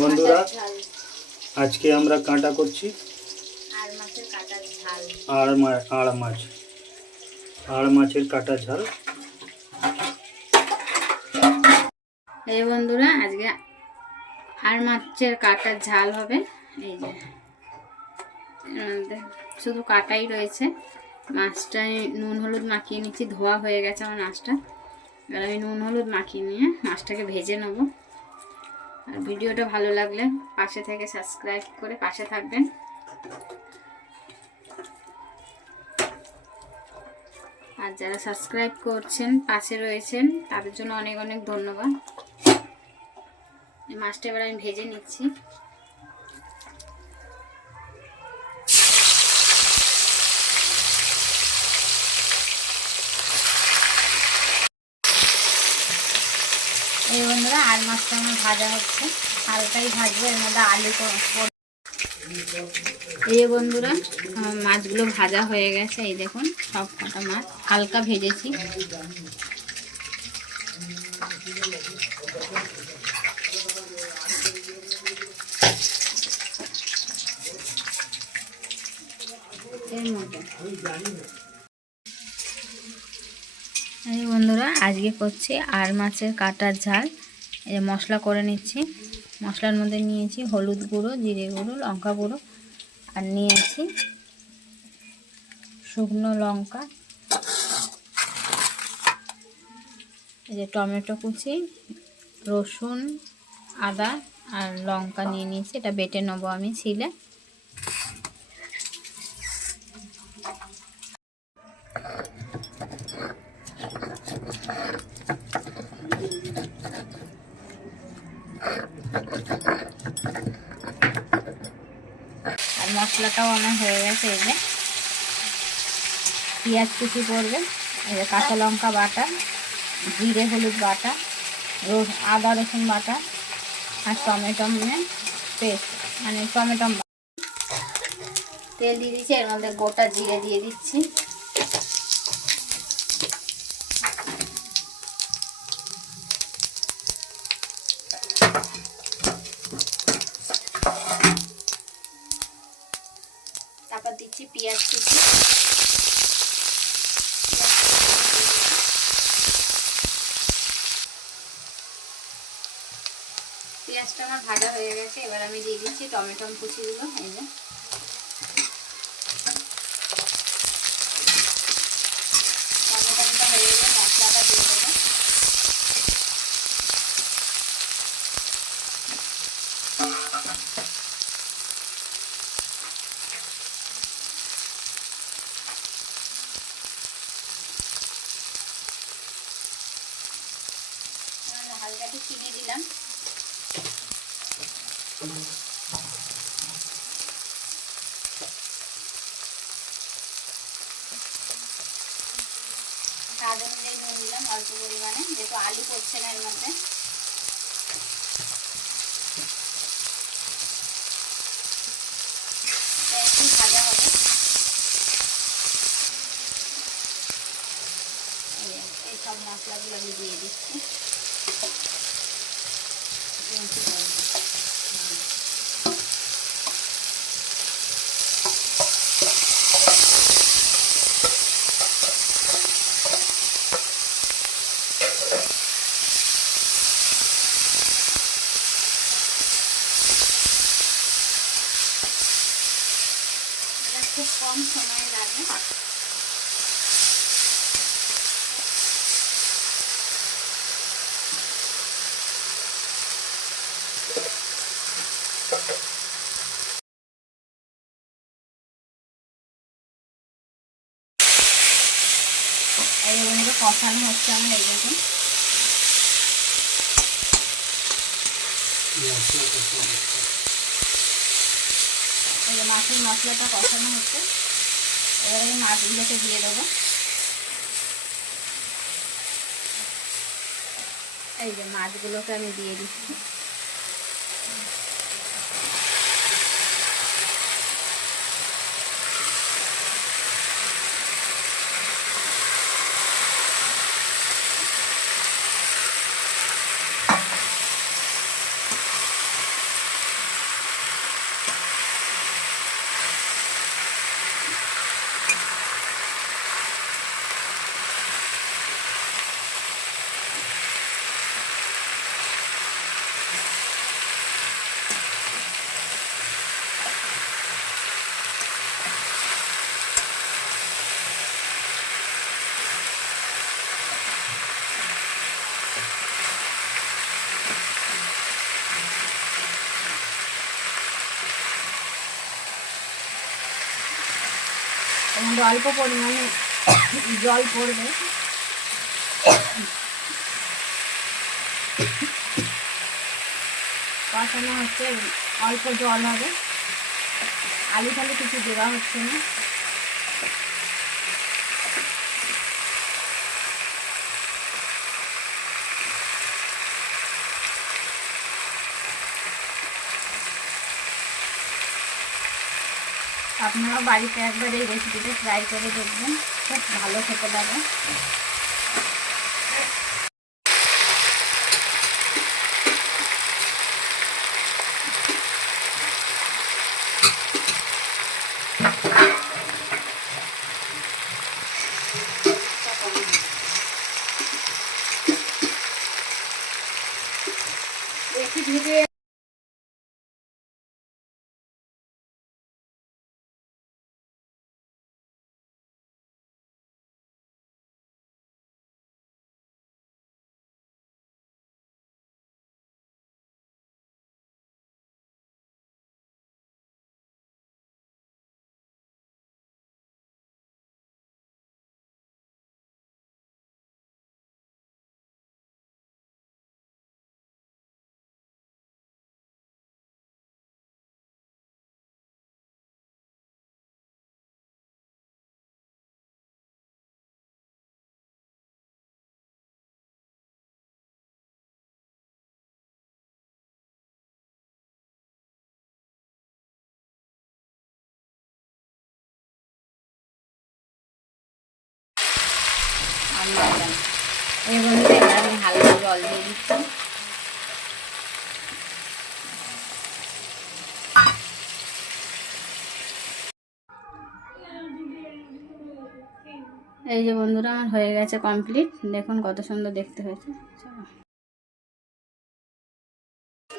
বন্ধুরা আজকে আমরা কাঁটা করছি আড় মাছের কাঁটা ঝাল। এই বন্ধুরা আজকে আড় মাছের কাঁটার ঝাল হবে। এই যে শুধু কাঁটাই রয়েছে, মাছটায় নুন হলুদ মাখিয়ে নিচ্ছি, ধোয়া হয়ে গেছে আমার মাছটা। এবার আমি নুন হলুদ মাখিয়ে নিয়ে মাছটাকে ভেজে নেব। আর ভিডিওটা ভালো লাগলে পাশে থেকে সাবস্ক্রাইব করে পাশে থাকবেন। আর যারা সাবস্ক্রাইব করছেন পাশে রয়েছেন তাদের জন্য অনেক অনেক ধন্যবাদ। এই মাছটা এবার আমি ভেজে নিচ্ছি। এই বন্ধুরা আর মাছটা আমার ভাজা হচ্ছে, হালকাই ভাজবো, এর মধ্যে আলু। এই বন্ধুরা মাছগুলো ভাজা হয়ে গেছে, এই দেখুন সব কটা মাছ হালকা ভেজেছি। এই বন্ধুরা আজকে করছি আর মাছের কাঁটার ঝাল। এই মশলা করে নিচ্ছি। মশলার মধ্যে নিয়েছি হলুদ গুঁড়ো, জিরে গুঁড়ো, লঙ্কা গুঁড়ো, আর নিয়েছি শুকনো লঙ্কা, এই যে টমেটো কুচি, রসুন, আদা আর লঙ্কা নিয়ে নিয়েছি। এটা বেটে নেবো আমি শিলে। আর মশলাটাও আমার হয়ে গেছে। এই যে পেঁয়াজ কুচি করবে, এই যে কাঁচা লঙ্কা বাটা, জিরে হলুদ বাটা, আদা রসুন বাটা, আর টমেটো পেস্ট, মানে টমেটো। তেল দিয়ে দিচ্ছি, এর মধ্যে গোটা জিরে দিয়ে দিচ্ছি। তারপর দিচ্ছি পেঁয়াজ কুচি। পেঁয়াজটা আমার ভাজা হয়ে গেছে, এবার আমি দিয়ে দিচ্ছি টমেটো কুচিগুলো। এই যে টমেটোটা হয়ে গেলে মশলাটা দিয়ে দেবো। হালকা একটু চিনি দিলাম। স্বাদ অনুযায়ী নুন দিলাম অল্প পরিমাণে, যেহেতু আলু পড়ছে না এর মধ্যে। একটু ভাজা হবে। এই সব মশলাগুলো আমি দিয়ে দিচ্ছি। খুব কম সময় লাগে। এই বন্ধুরা কষানো হচ্ছে আমার। এই দেখুন এই যে মাছের মশলাটা কষানো হচ্ছে। এবার আমি মাছগুলোকে দিয়ে দেবো। এই যে মাছগুলোকে আমি দিয়ে দিচ্ছি। অল্প পরিমাণে জল পড়বে। কষানো হচ্ছে, অল্প জল হবে, আলু ফালু কিছু দেওয়া হচ্ছে না। আপনারাও বাড়িতে একবার এই রেসিপিটা ট্রাই করে দেখবেন, খুব ভালো খেতে লাগে। রেসিপি এই বন্ধুরা এবার আমি হালকা জল দিয়ে দিচ্ছি। এই যে বন্ধুরা আমার হয়ে গেছে কমপ্লিট, দেখুন কত সুন্দর দেখতে হয়েছে।